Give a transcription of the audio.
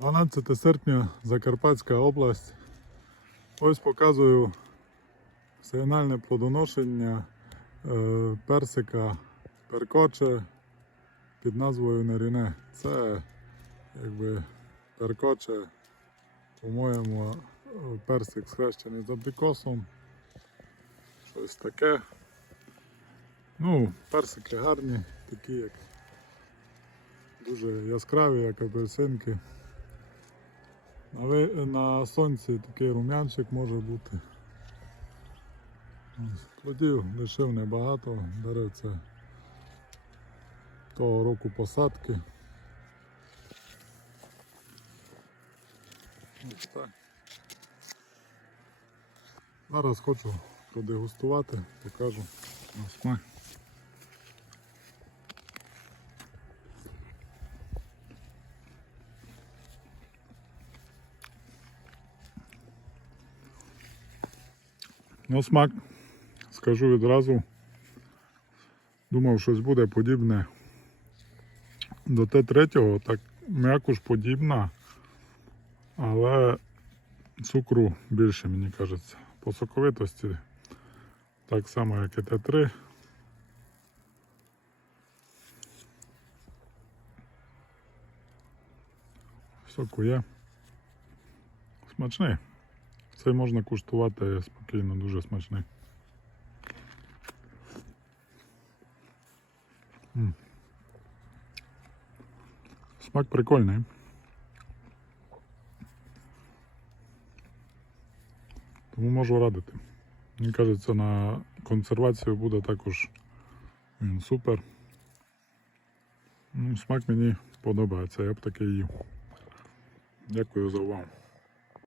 12 серпня, Закарпатська область. Ось показую сигнальне плодоношення е, персика перкоче під назвою Неріне. Це якби перкоче, по-моєму, е, персик схрещений з абрикосом. Щось таке. Ну, персики гарні, такі як дуже яскраві, як апельсинки. Ви- на сонці такий рум'янчик може бути. Плодів лишив небагато, дерев це того року посадки. Ось так. Зараз хочу продегустувати, покажу на смак. Ну, смак, скажу відразу. Думав, щось буде подібне до Т3, так м'якуш подібна, але цукру більше, мені кажеться. По соковитості так само, як і Т3. Соку є. Смачний. Це можна куштувати спокійно, дуже смачний. Смак прикольний. Тому можу радити. Мені кажеться, на консервацію буде також він супер. Ну, смак мені подобається, я б такий їв. Дякую за увагу.